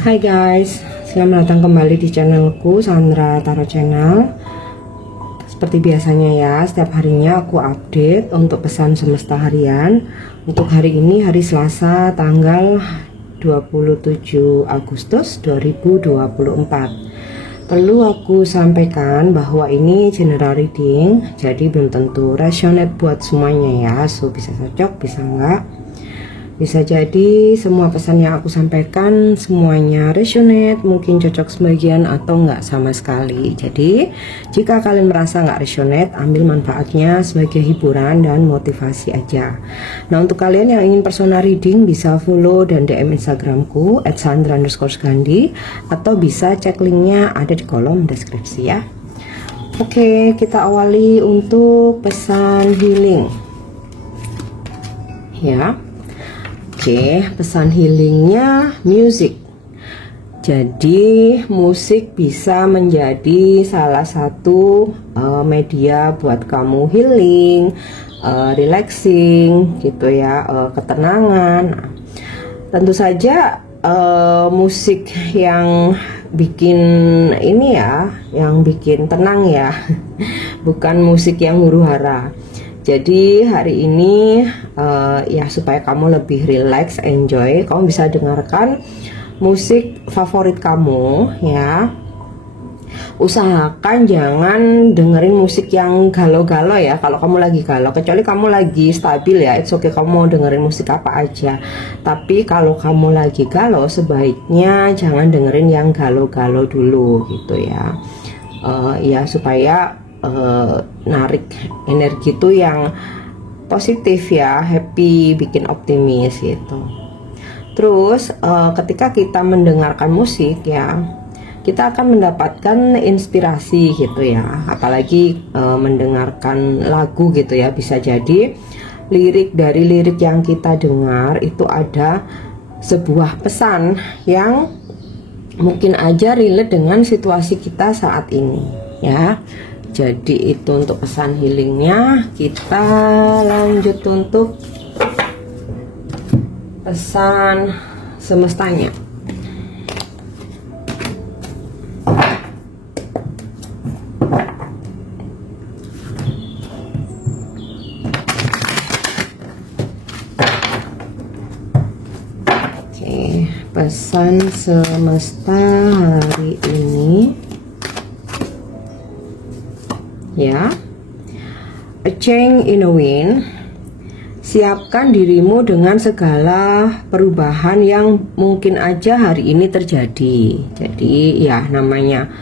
Hai guys, selamat datang kembali di channelku Sandra Tarot Channel. Seperti biasanya ya, setiap harinya aku update untuk pesan semesta harian. Untuk hari ini, hari Selasa, tanggal 27 Agustus 2024. Perlu aku sampaikan bahwa ini general reading, jadi belum tentu resonate buat semuanya ya. So bisa cocok, bisa enggak. Bisa jadi semua pesan yang aku sampaikan semuanya resonate, mungkin cocok sebagian atau enggak sama sekali. Jadi jika kalian merasa enggak resonate, ambil manfaatnya sebagai hiburan dan motivasi aja. Nah, untuk kalian yang ingin personal reading bisa follow dan DM Instagramku @sandra_gandhi atau bisa cek linknya ada di kolom deskripsi ya. Oke, kita awali untuk pesan healing ya. Oke, pesan healingnya music. Jadi musik bisa menjadi salah satu media buat kamu healing, relaxing gitu ya, ketenangan. Nah, tentu saja musik yang bikin ini ya, yang bikin tenang ya, bukan musik yang huru-hara. Jadi hari ini ya supaya kamu lebih relax, enjoy, kamu bisa dengarkan musik favorit kamu ya. Usahakan jangan dengerin musik yang galau-galau ya kalau kamu lagi galau, kecuali kamu lagi stabil ya, it's okay, kamu mau dengerin musik apa aja. Tapi kalau kamu lagi galau, sebaiknya jangan dengerin yang galau-galau dulu gitu ya. Ya supaya narik energi itu yang positif ya, happy, bikin optimis gitu. Terus ketika kita mendengarkan musik ya, kita akan mendapatkan inspirasi gitu ya, apalagi mendengarkan lagu gitu ya. Bisa jadi dari lirik yang kita dengar itu ada sebuah pesan yang mungkin aja relate dengan situasi kita saat ini ya. Jadi itu untuk pesan healingnya. Kita lanjut untuk pesan semestanya. Oke, pesan semesta hari ini ya, a change in a wind. Siapkan dirimu dengan segala perubahan yang mungkin aja hari ini terjadi. Jadi ya namanya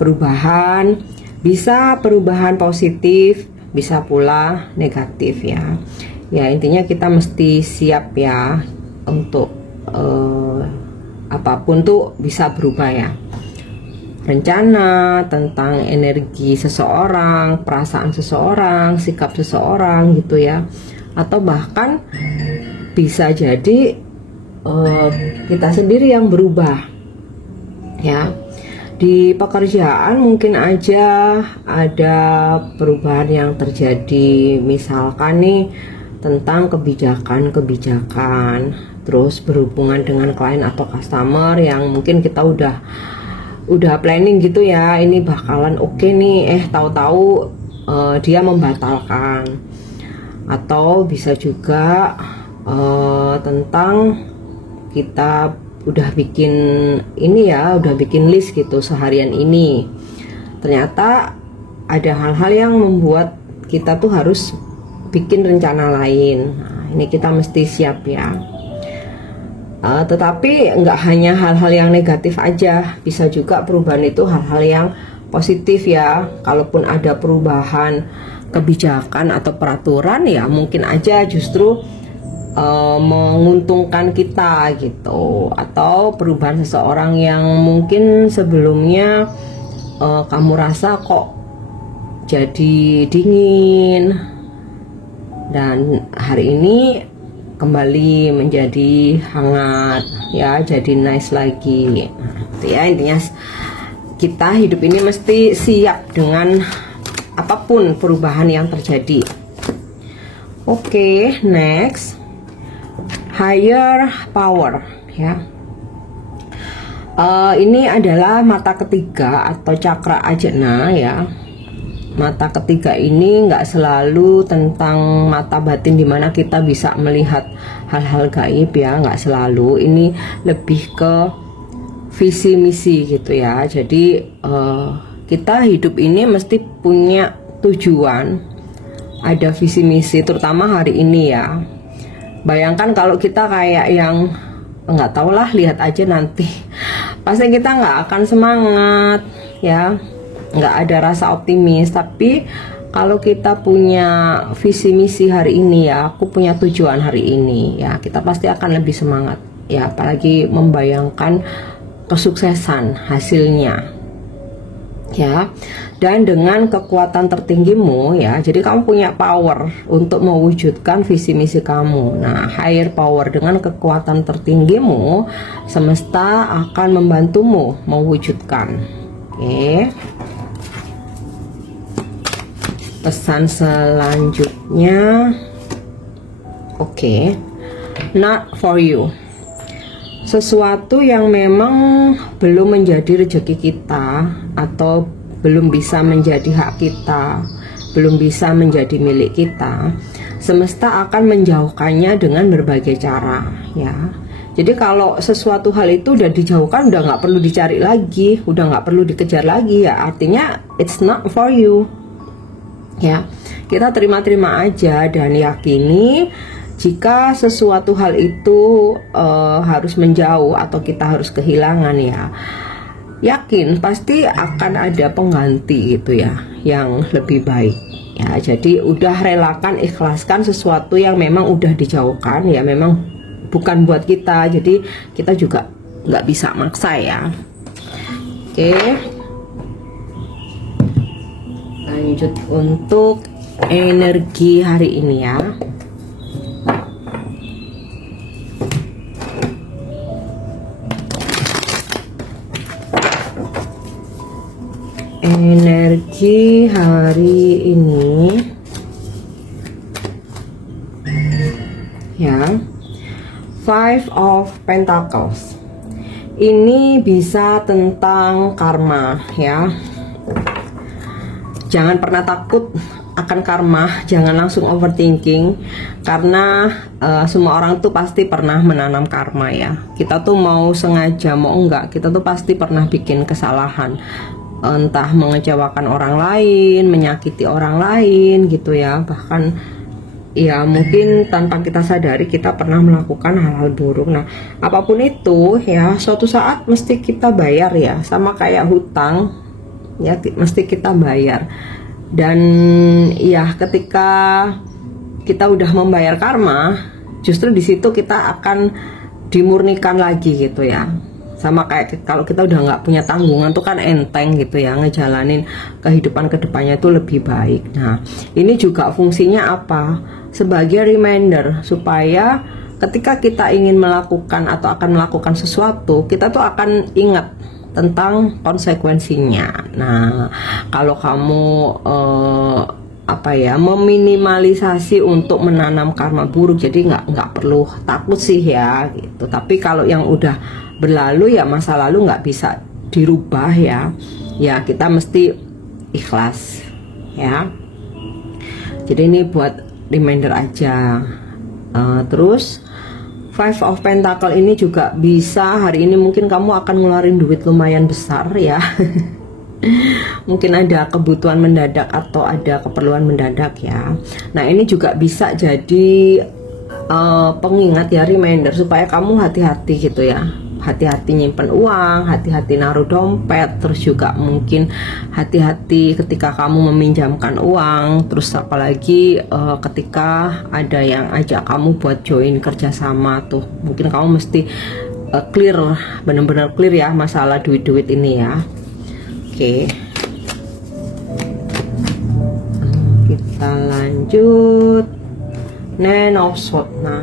perubahan, bisa perubahan positif, bisa pula negatif ya. Ya intinya kita mesti siap ya untuk apapun tuh bisa berubah ya. Rencana tentang energi seseorang, perasaan seseorang, sikap seseorang gitu ya, atau bahkan bisa jadi kita sendiri yang berubah ya. Di pekerjaan mungkin aja ada perubahan yang terjadi, misalkan nih tentang kebijakan, terus berhubungan dengan klien atau customer yang mungkin kita udah planning gitu ya, ini bakalan oke nih, tahu-tahu dia membatalkan. Atau bisa juga tentang kita udah bikin ini ya, udah bikin list gitu seharian ini, ternyata ada hal-hal yang membuat kita tuh harus bikin rencana lain. Nah, ini kita mesti siap ya. Tetapi nggak hanya hal-hal yang negatif aja, bisa juga perubahan itu hal-hal yang positif ya. Kalaupun ada perubahan kebijakan atau peraturan ya mungkin aja justru menguntungkan kita gitu. Atau perubahan seseorang yang mungkin sebelumnya kamu rasa kok jadi dingin, dan hari ini kembali menjadi hangat ya, jadi nice lagi. Nah, ya intinya kita hidup ini mesti siap dengan apapun perubahan yang terjadi. Oke, next, higher power ya. Ini adalah mata ketiga atau cakra ajna ya. Mata ketiga ini nggak selalu tentang mata batin dimana kita bisa melihat hal-hal gaib ya, nggak selalu. Ini lebih ke visi misi gitu ya. Jadi kita hidup ini mesti punya tujuan, ada visi misi, terutama hari ini ya. Bayangkan kalau kita kayak yang nggak tau lah, lihat aja nanti, pasti kita nggak akan semangat ya, nggak ada rasa optimis. Tapi kalau kita punya visi misi hari ini ya, aku punya tujuan hari ini ya, kita pasti akan lebih semangat ya, apalagi membayangkan kesuksesan hasilnya ya. Dan dengan kekuatan tertinggimu ya, jadi kamu punya power untuk mewujudkan visi misi kamu. Nah, higher power, dengan kekuatan tertinggimu, semesta akan membantumu mewujudkan. Oke. Pesan selanjutnya, oke, not for you. Sesuatu yang memang belum menjadi rezeki kita atau belum bisa menjadi hak kita, belum bisa menjadi milik kita, semesta akan menjauhkannya dengan berbagai cara ya. Jadi kalau sesuatu hal itu udah dijauhkan, udah nggak perlu dicari lagi, udah nggak perlu dikejar lagi ya, artinya it's not for you ya. Kita terima-terima aja dan yakini jika sesuatu hal itu harus menjauh atau kita harus kehilangan ya, yakin pasti akan ada pengganti gitu ya, yang lebih baik ya. Jadi udah relakan, ikhlaskan sesuatu yang memang udah dijauhkan ya, memang bukan buat kita, jadi kita juga nggak bisa maksa ya. Oke, lanjut untuk energi hari ini ya. Energi hari ini ya, Five of Pentacles. Ini bisa tentang karma ya. Jangan pernah takut akan karma, jangan langsung overthinking, karena semua orang tuh pasti pernah menanam karma ya. Kita tuh mau sengaja mau enggak, kita tuh pasti pernah bikin kesalahan, entah mengecewakan orang lain, menyakiti orang lain gitu ya. Bahkan ya mungkin tanpa kita sadari kita pernah melakukan hal-hal buruk. Nah, apapun itu ya, suatu saat mesti kita bayar ya, sama kayak hutang ya, mesti kita bayar. Dan ya ketika kita udah membayar karma, justru di situ kita akan dimurnikan lagi gitu ya. Sama kayak kalau kita udah nggak punya tanggungan tuh kan enteng gitu ya, ngejalanin kehidupan kedepannya itu lebih baik. Nah, ini juga fungsinya apa? Sebagai reminder supaya ketika kita ingin melakukan atau akan melakukan sesuatu, kita tuh akan ingat tentang konsekuensinya. Nah, kalau kamu meminimalisasi untuk menanam karma buruk, jadi nggak perlu takut sih ya gitu. Tapi kalau yang udah berlalu ya, masa lalu nggak bisa dirubah ya. Ya kita mesti ikhlas ya. Jadi ini buat reminder aja. Terus Five of Pentacle ini juga bisa hari ini mungkin kamu akan ngeluarin duit lumayan besar ya. Mungkin ada kebutuhan mendadak atau ada keperluan mendadak ya. Nah, ini juga bisa jadi pengingat ya, reminder supaya kamu hati-hati gitu ya. Hati-hati nyimpen uang, hati-hati naruh dompet, terus juga mungkin hati-hati ketika kamu meminjamkan uang. Terus apalagi ketika ada yang ajak kamu buat join kerjasama tuh, mungkin kamu mesti clear, benar-benar clear ya masalah duit-duit ini ya. Oke, kita lanjut. Nine of Swords. Nah,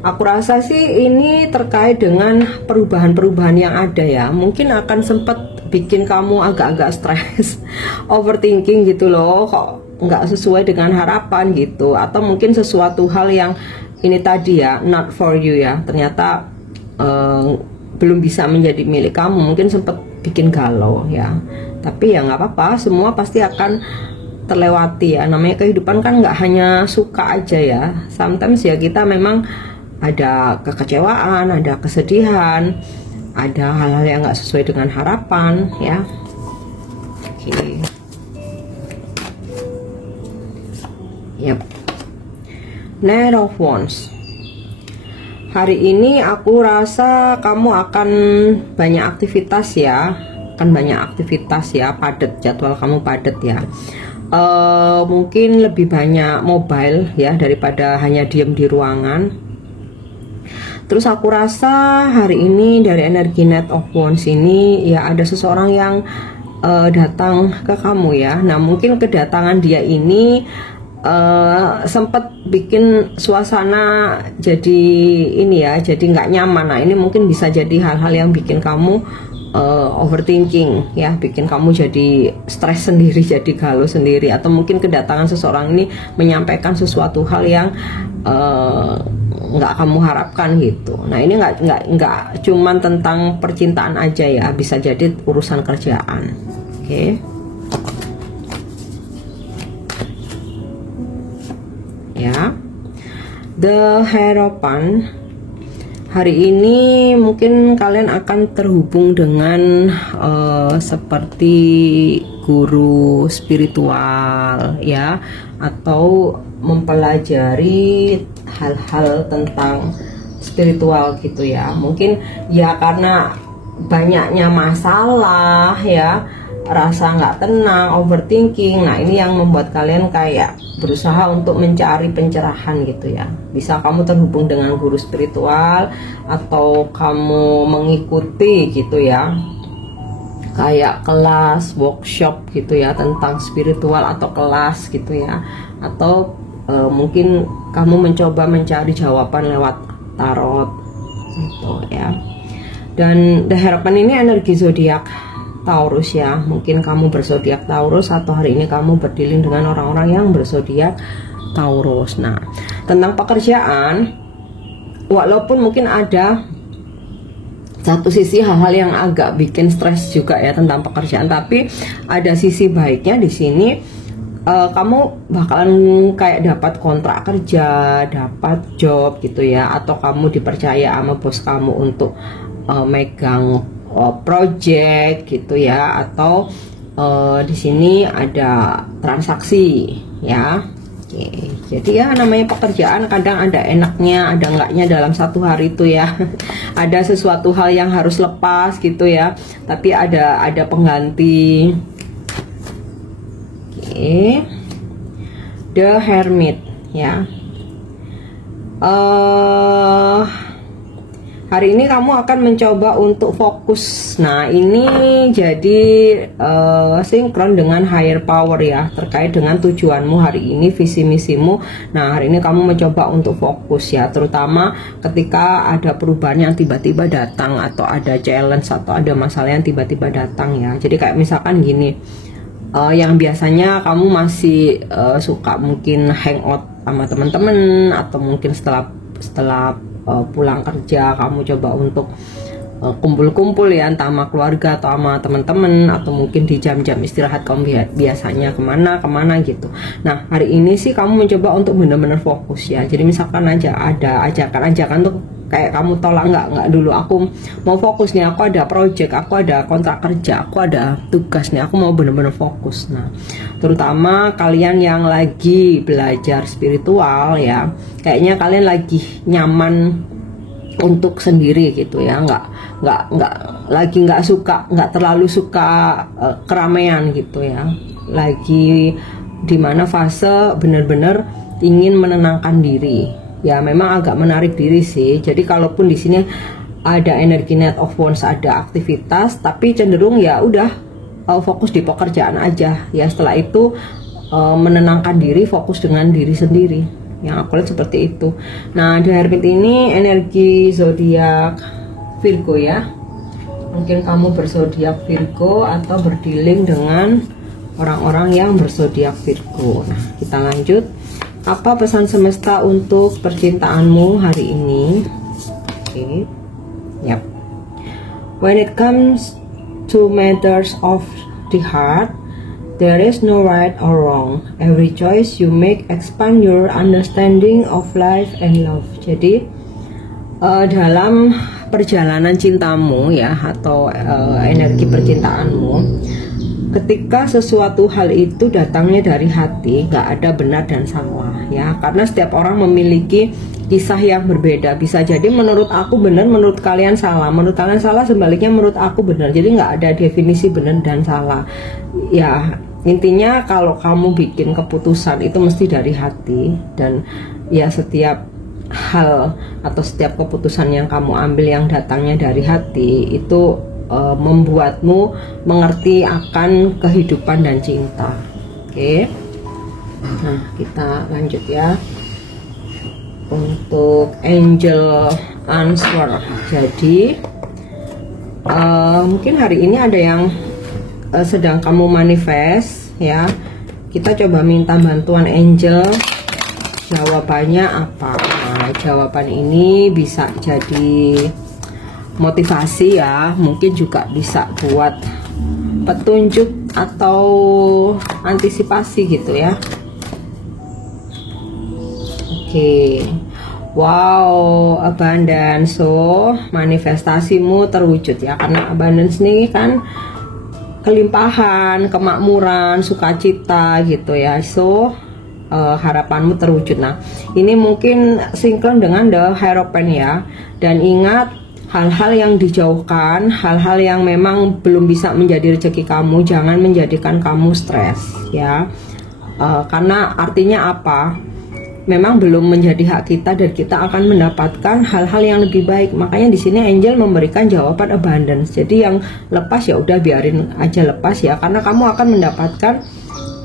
aku rasa sih ini terkait dengan perubahan-perubahan yang ada ya. Mungkin akan sempat bikin kamu agak-agak stres, overthinking gitu loh, kok nggak sesuai dengan harapan gitu. Atau mungkin sesuatu hal yang ini tadi ya, not for you ya, ternyata belum bisa menjadi milik kamu, mungkin sempat bikin galau ya. Tapi ya nggak apa-apa, semua pasti akan terlewati ya. Namanya kehidupan kan nggak hanya suka aja ya. Sometimes ya kita memang ada kekecewaan, ada kesedihan, ada hal-hal yang nggak sesuai dengan harapan ya. Oke. Yep. Knight of Wands. Hari ini aku rasa kamu akan banyak aktivitas ya, padat, jadwal kamu padat ya. Mungkin lebih banyak mobile ya daripada hanya diem di ruangan. Terus aku rasa hari ini dari energi Knight of Wands ini ya ada seseorang yang datang ke kamu ya. Nah mungkin kedatangan dia ini sempat bikin suasana jadi ini ya, jadi nggak nyaman. Nah ini mungkin bisa jadi hal-hal yang bikin kamu overthinking ya, bikin kamu jadi stres sendiri, jadi galau sendiri, atau mungkin kedatangan seseorang ini menyampaikan sesuatu hal yang nggak kamu harapkan gitu. Nah ini nggak cuman tentang percintaan aja ya, bisa jadi urusan kerjaan. Oke. Ya, The Hierophant. Hari ini mungkin kalian akan terhubung dengan seperti guru spiritual ya, atau mempelajari hal-hal tentang spiritual gitu ya. Mungkin ya karena banyaknya masalah ya, rasa nggak tenang, overthinking. Nah ini yang membuat kalian kayak berusaha untuk mencari pencerahan gitu ya. Bisa kamu terhubung dengan guru spiritual, atau kamu mengikuti gitu ya, kayak kelas, workshop gitu ya tentang spiritual, atau kelas gitu ya. Atau mungkin kamu mencoba mencari jawaban lewat tarot gitu ya. Dan The Hierophant ini energi zodiak Taurus ya. Mungkin kamu berzodiak Taurus, atau hari ini kamu berdealing dengan orang-orang yang berzodiak Taurus. Nah, tentang pekerjaan, walaupun mungkin ada satu sisi hal-hal yang agak bikin stres juga ya tentang pekerjaan, tapi ada sisi baiknya di sini. Kamu bakalan kayak dapat kontrak kerja, dapat job gitu ya, atau kamu dipercaya sama bos kamu untuk megang project gitu ya, atau di sini ada transaksi ya. Oke, jadi ya namanya pekerjaan kadang ada enaknya, ada enggaknya dalam satu hari itu ya. Ada sesuatu hal yang harus lepas gitu ya, tapi ada pengganti. Oke. The Hermit ya. Hari ini kamu akan mencoba untuk fokus. Nah ini jadi sinkron dengan higher power ya, terkait dengan tujuanmu hari ini, visi misimu. Nah hari ini kamu mencoba untuk fokus ya, terutama ketika ada perubahan yang tiba-tiba datang, atau ada challenge, atau ada masalah yang tiba-tiba datang ya. Jadi kayak misalkan gini, yang biasanya kamu masih suka mungkin hangout sama teman-teman, atau mungkin setelah pulang kerja kamu coba untuk kumpul-kumpul ya, entah sama keluarga atau sama teman-teman, atau mungkin di jam-jam istirahat kamu biasanya kemana gitu. Nah hari ini sih kamu mencoba untuk benar-benar fokus ya. Jadi misalkan aja ada ajakan tuh kayak kamu tolak, nggak dulu, aku mau fokus nih, aku ada project, aku ada kontrak kerja, aku ada tugas nih, aku mau benar-benar fokus. Nah terutama kalian yang lagi belajar spiritual ya, kayaknya kalian lagi nyaman untuk sendiri gitu ya, nggak terlalu suka keramaian gitu ya, lagi dimana fase benar-benar ingin menenangkan diri ya. Memang agak menarik diri sih. Jadi kalaupun di sini ada energi Knight of Wands, ada aktivitas, tapi cenderung ya udah fokus di pekerjaan aja ya. Setelah itu menenangkan diri, fokus dengan diri sendiri. Yang aku lihat seperti itu. Nah, The Hermit ini energi zodiak Virgo ya. Mungkin kamu berzodiak Virgo, atau berdealing dengan orang-orang yang berzodiak Virgo. Nah, kita lanjut. Apa pesan semesta untuk percintaanmu hari ini? Oke. Yap. When it comes to matters of the heart, there is no right or wrong. Every choice you make expand your understanding of life and love. Jadi dalam perjalanan cintamu ya, atau energi percintaanmu, ketika sesuatu hal itu datangnya dari hati, nggak ada benar dan salah ya, karena setiap orang memiliki kisah yang berbeda. Bisa jadi menurut aku benar, menurut kalian salah, menurut kalian salah, sebaliknya menurut aku benar. Jadi nggak ada definisi benar dan salah ya. Intinya kalau kamu bikin keputusan itu mesti dari hati, dan ya setiap hal atau setiap keputusan yang kamu ambil yang datangnya dari hati itu membuatmu mengerti akan kehidupan dan cinta. Oke. Nah, kita lanjut ya untuk angel answer. Jadi mungkin hari ini ada yang sedang kamu manifest ya. Kita coba minta bantuan angel, jawabannya apa. Nah, jawaban ini bisa jadi motivasi ya, mungkin juga bisa buat petunjuk atau antisipasi gitu ya. Oke. Wow, abundance. So manifestasimu terwujud ya, karena abundance nih kan kelimpahan, kemakmuran, sukacita gitu ya. So harapanmu terwujud. Nah, ini mungkin sinkron dengan the Hierophant ya. Dan ingat, hal-hal yang dijauhkan, hal-hal yang memang belum bisa menjadi rezeki kamu, jangan menjadikan kamu stres ya. Karena artinya apa? Memang belum menjadi hak kita, dan kita akan mendapatkan hal-hal yang lebih baik. Makanya di sini angel memberikan jawaban abundance. Jadi yang lepas ya udah biarin aja lepas ya, karena kamu akan mendapatkan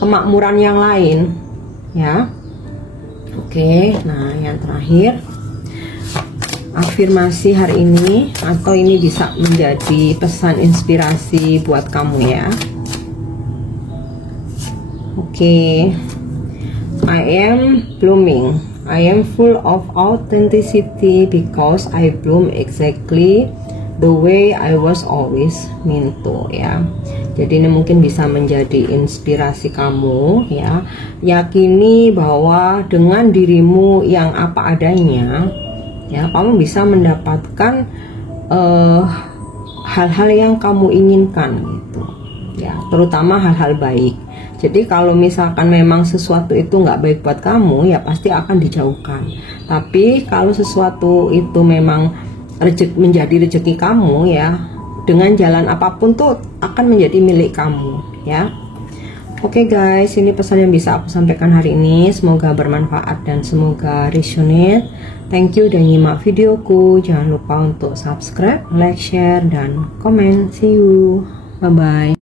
kemakmuran yang lain ya. Oke, nah yang terakhir, afirmasi hari ini, atau ini bisa menjadi pesan inspirasi buat kamu ya. Oke. I am blooming. I am full of authenticity because I bloom exactly the way I was always meant to ya. Jadi ini mungkin bisa menjadi inspirasi kamu ya. Yakini bahwa dengan dirimu yang apa adanya ya, kamu bisa mendapatkan hal-hal yang kamu inginkan gitu ya, terutama hal-hal baik. Jadi kalau misalkan memang sesuatu itu nggak baik buat kamu, ya pasti akan dijauhkan. Tapi kalau sesuatu itu memang menjadi rezeki kamu ya, dengan jalan apapun tuh akan menjadi milik kamu ya. Oke guys, ini pesan yang bisa aku sampaikan hari ini. Semoga bermanfaat dan semoga resonate. Thank you udah nyimak videoku. Jangan lupa untuk subscribe, like, share, dan komen. See you. Bye-bye.